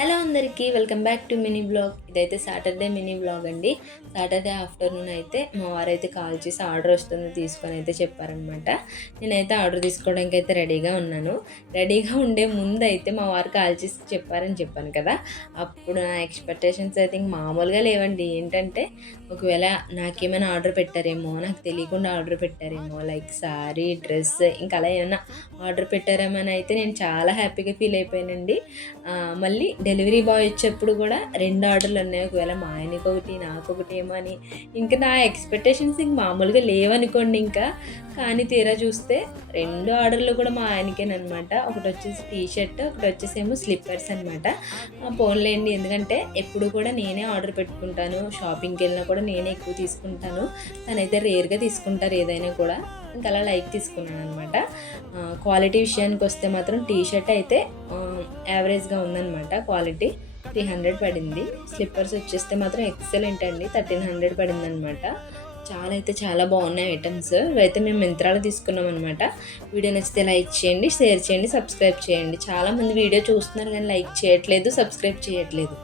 Hello అందరికీ welcome back to mini blog. ఇదైతే Saturday mini blog అండి. సాటర్డే ఆఫ్టర్నూన్ అయితే మా వారైతే కాల్ చేసి ఆర్డర్ వస్తుంది తీసుకొని అయితే చెప్పారనమాట. నేనైతే ఆర్డర్ తీసుకోవడానికి అయితే రెడీగా ఉన్నాను. రెడీగా ఉండే ముందు అయితే మా వారు కాల్ చేసి చెప్పారని చెప్పాను కదా. అప్పుడు నా ఎక్స్పెక్టేషన్స్ అయితే ఇంక మామూలుగా లేవండి. ఏంటంటే ఒకవేళ నాకేమైనా ఆర్డర్ పెట్టారేమో, నాకు తెలియకుండా ఆర్డర్ పెట్టారేమో, లైక్ శారీ, డ్రెస్ ఇంకా అలా ఏమైనా ఆర్డర్ పెట్టారేమో అని అయితే నేను చాలా హ్యాపీగా ఫీల్ అయిపోయానండి. మళ్ళీ డెలివరీ బాయ్ వచ్చేప్పుడు కూడా 2 ఆర్డర్లు ఉన్నాయి. ఒకవేళ మా ఆయనకొకటి, నాకొకటి ఏమో అని ఇంకా నా ఎక్స్పెక్టేషన్స్ ఇంక మామూలుగా లేవనుకోండి ఇంకా. కానీ తీరా చూస్తే 2 ఆర్డర్లు కూడా మా ఆయనకేనమాట. ఒకటి వచ్చేసి టీ షర్ట్, ఒకటి వచ్చేసేమో స్లిప్పర్స్ అనమాట. పోన్లేండి, ఎందుకంటే ఎప్పుడు కూడా నేనే ఆర్డర్ పెట్టుకుంటాను. షాపింగ్కి వెళ్ళినా కూడా నేనే ఎక్కువ తీసుకుంటాను. తనైతే రేర్గా తీసుకుంటారు ఏదైనా కూడా. ఇంకా అలా లైక్ తీసుకున్నాను అనమాట. క్వాలిటీ విషయానికి వస్తే మాత్రం టీ షర్ట్ అయితే యావరేజ్గా ఉందన్నమాట. క్వాలిటీ 300 పడింది. స్లిప్పర్స్ వచ్చేస్తే మాత్రం ఎక్సలెంట్ అండి, 1300 పడింది అనమాట. చాలా బాగున్నాయి ఐటమ్స్. ఇవైతే మేము మింత్రాలో తీసుకున్నాం అనమాట. వీడియో నచ్చితే లైక్ చేయండి, షేర్ చేయండి, సబ్స్క్రైబ్ చేయండి. చాలామంది వీడియో చూస్తున్నారు కానీ లైక్ చేయట్లేదు, సబ్స్క్రైబ్ చేయట్లేదు.